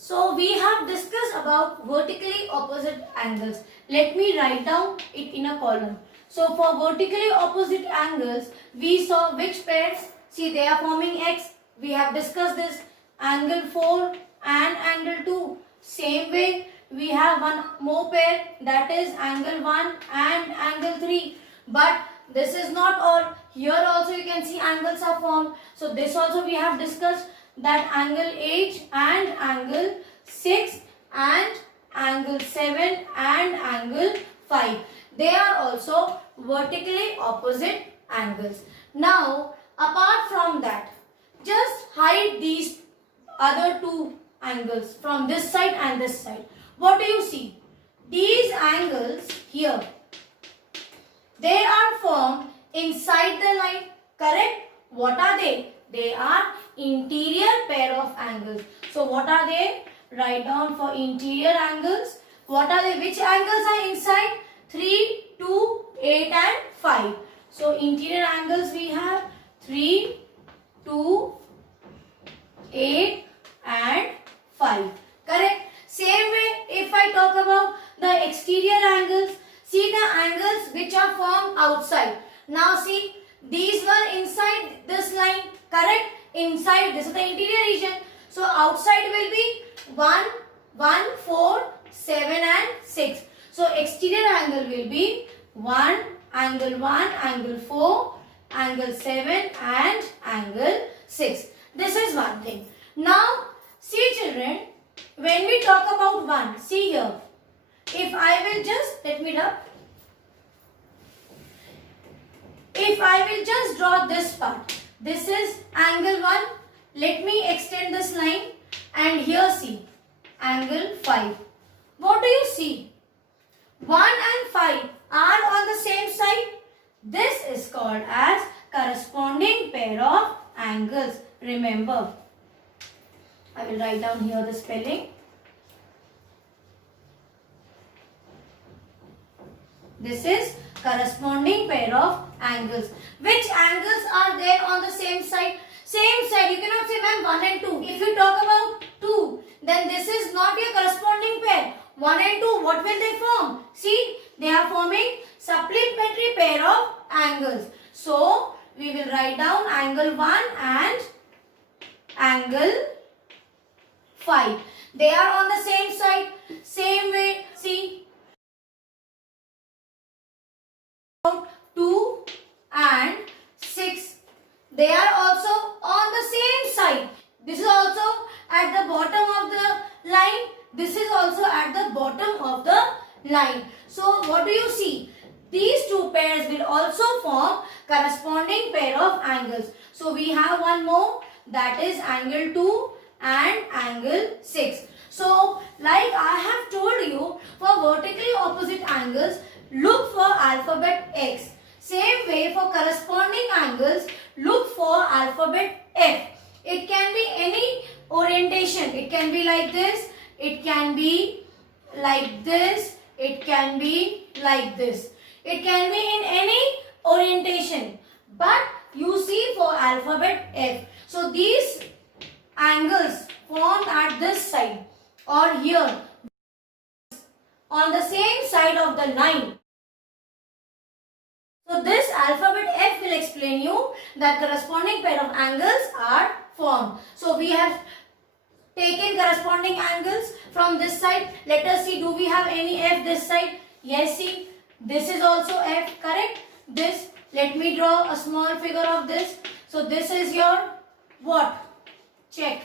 So we have discussed about vertically opposite angles. Let me write down it in a column. So for vertically opposite angles, we saw which pairs. See, they are forming X. We have discussed this. Angle 4 and angle 2. Same way, we have one more pair, that is angle 1 and angle 3. But this is not all. Here also you can see angles are formed. So this also we have discussed, that angle H and angle 6 and angle 7 and angle 5. They are also vertically opposite angles. Now, apart from that, just hide these other two angles from this side and this side. What do you see? These angles here, they are formed inside the line, correct? What are they? They are interior pair of angles. So what are they? Write down for interior angles. What are they? Which angles are inside? 3, 2, 8 and 5. So interior angles we have 3, 2, 8 and 5. Correct? Same way, if I talk about the exterior angles, see the angles which are formed outside. Now see, these were inside this line, correct? Inside, this is the interior region. So outside will be 1, 1, 4, 7 and 6. So exterior angle will be 1, angle 1, angle 4, angle 7 and angle 6. This is one thing. Now, see children, when we talk about 1, see here. If I will just, let me rub. If I will just draw this part, this is angle 1. Let me extend this line and here see, angle 5. What do you see? 1 and 5 are on the same side. This is called as corresponding pair of angles. Remember, I will write down here the spelling. This is corresponding pair of angles. Which angles are there on the same side? Same side. You cannot say, ma'am, 1 and 2. If you talk about 2, then this is not your corresponding pair. 1 and 2, what will they form? See, they are forming supplementary pair of angles. So, we will write down angle 1 and angle 5. They are on the same side. Same way, see, 2 and 6. They are also on the same side. This is also at the bottom of the line. This is also at the bottom of the line. So what do you see? These two pairs will also form corresponding pair of angles. So we have one more, that is angle 2 and angle 6. So like I have told you, for vertically opposite angles, look for alphabet X. Same way for corresponding angles, look for alphabet F. It can be any orientation. It can be like this. It can be like this. It can be like this. It can be in any orientation. But you see for alphabet F. So these angles formed at this side or here on the same side of the line. So this alphabet F will explain you that corresponding pair of angles are formed. So we have taken corresponding angles from this side. Let us see, do we have any F this side? Yes, see, this is also F, correct? This, let me draw a small figure of this. So this is your what? Check.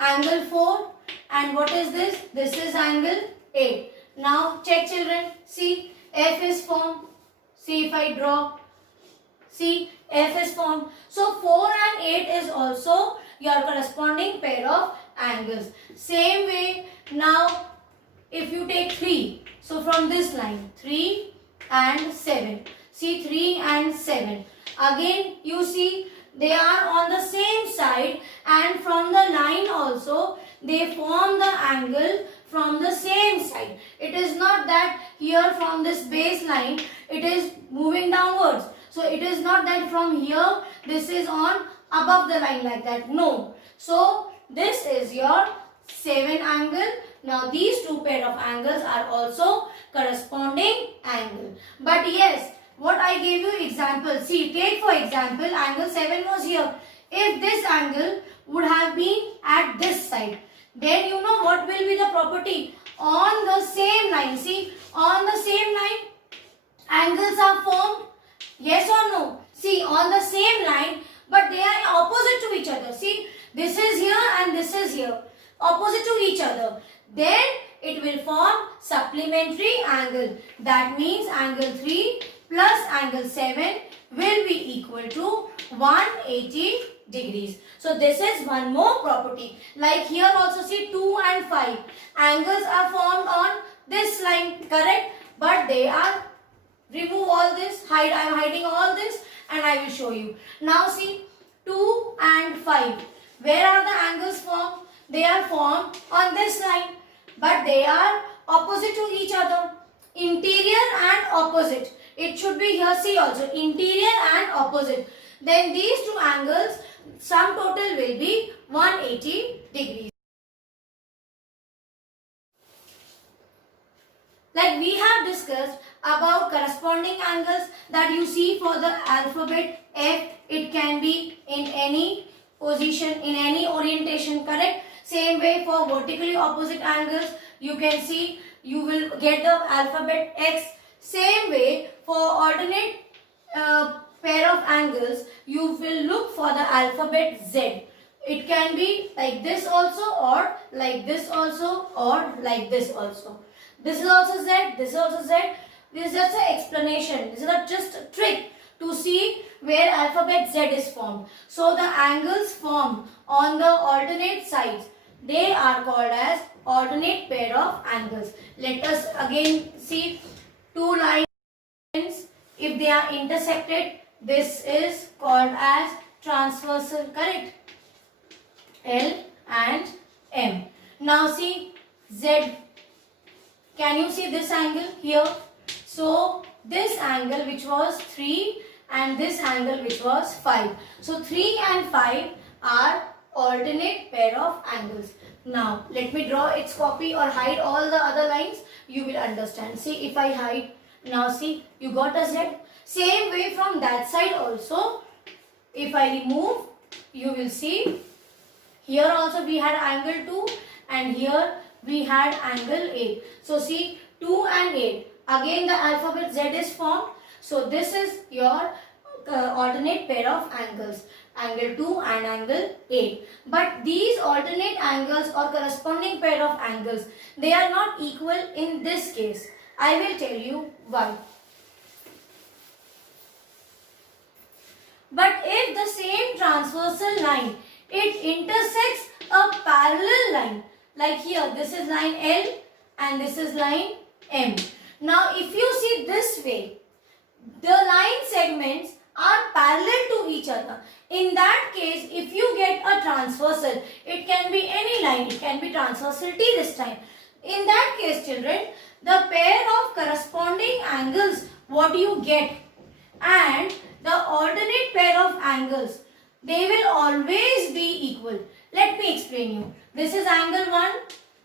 Angle 4 and what is this? This is angle 8. Now check children, see, F is formed. See if I draw, see F is formed. So 4 and 8 is also your corresponding pair of angles. Same way, now if you take 3, so from this line 3 and 7, see 3 and 7. Again you see they are on the same side and from the line also they form the angle from the same side. It is not that here from this baseline it is moving downwards. So it is not that from here this is on above the line like that. No. So this is your 7 angle. Now these two pair of angles are also corresponding angle. But yes, what I gave you example. See, take for example, angle 7 was here. If this angle would have been at this side, then you know what will be the property? On the same line, see, on the same line, angles are formed. Yes or no? See, on the same line, but they are opposite to each other. See, this is here and this is here, opposite to each other. Then it will form supplementary angle. That means angle 3 plus angle 7 will be equal to 180 degrees. So this is one more property. Like here also, see, 2 and 5 angles are formed on this line, correct? But they are, remove all this, I am hiding all this and I will show you. Now see, 2 and 5. Where are the angles formed? They are formed on this line, but they are opposite to each other. Interior and opposite. It should be here, see also, interior and opposite. Then these two angles, sum total will be 180 degrees. Like we have discussed about corresponding angles that you see for the alphabet F, it can be in any position, in any orientation, correct? Same way for vertically opposite angles, you can see, you will get the alphabet X. Same way for alternate pair of angles, you will look for the alphabet Z. It can be like this also, or like this also, or like this also. This is also Z, this is also Z. This is just an explanation. This is just a trick to see where alphabet Z is formed. So the angles formed on the alternate sides, they are called as alternate pair of angles. Let us again see two lines. If they are intersected, this is called as transversal, correct? L and M. Now see Z. Can you see this angle here? So this angle which was 3 and this angle which was 5. So 3 and 5 are alternate pair of angles. Now let me draw its copy or hide all the other lines. You will understand. See, if I hide, now see, you got a Z. Same way from that side also. If I remove, you will see here also we had angle 2 and here we had angle 8. So see, 2 and 8. Again the alphabet Z is formed. So this is your alternate pair of angles. Angle 2 and angle 8. But these alternate angles or corresponding pair of angles, they are not equal in this case. I will tell you why. But if the same transversal line, it intersects a parallel line, like here, this is line L and this is line M. Now if you see this way, the line segments are parallel to each other. In that case, if you get a transversal, it can be any line, it can be transversal T this time. In that case, children, the pair of corresponding angles, what you get, and the alternate pair of angles, they will always be equal. Let me explain you. This is angle 1,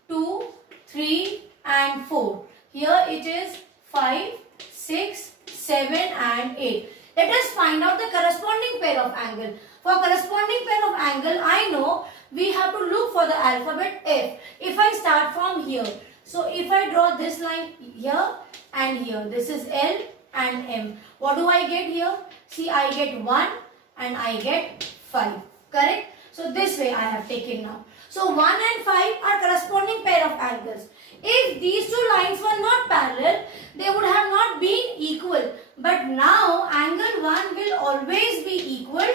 2, 3 and 4. Here it is 5, 6, 7 and 8. Let us find out the corresponding pair of angle. For corresponding pair of angle, I know we have to look for the alphabet F. If I start from here, so if I draw this line here and here, this is L and M. What do I get here? See, I get 1 and I get 5. Correct? So this way I have taken now. So 1 and 5 are corresponding pair of angles. If these two lines were not parallel, they would have not been equal. But now angle 1 will always be equal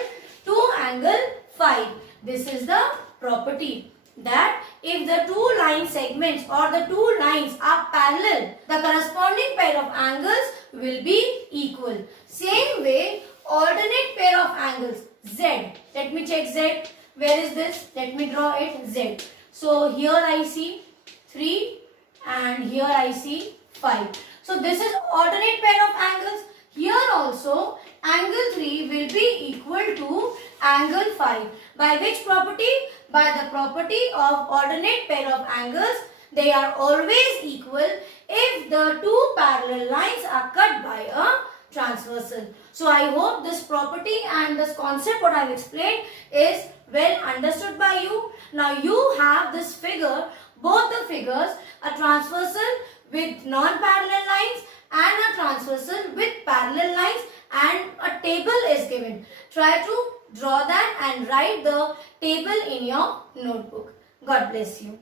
to angle 5. This is the property that if the two line segments or the two lines are parallel, the corresponding pair of angles will be equal. Same way, alternate pair of angles Z. Let me check Z. Where is this? Let me draw it Z. So here I see 3 and here I see 5. So this is alternate pair of angles. Here also angle 3 will be equal to angle 5. By which property? by the property of alternate pair of angles. They are always equal if the two parallel lines are cut by a transversal. So I hope this property and this concept what I have explained is well understood by you. Now you have this figure, both the figures, a transversal with non-parallel lines and a transversal with parallel lines, and a table is given. Try to draw that and write the table in your notebook. God bless you.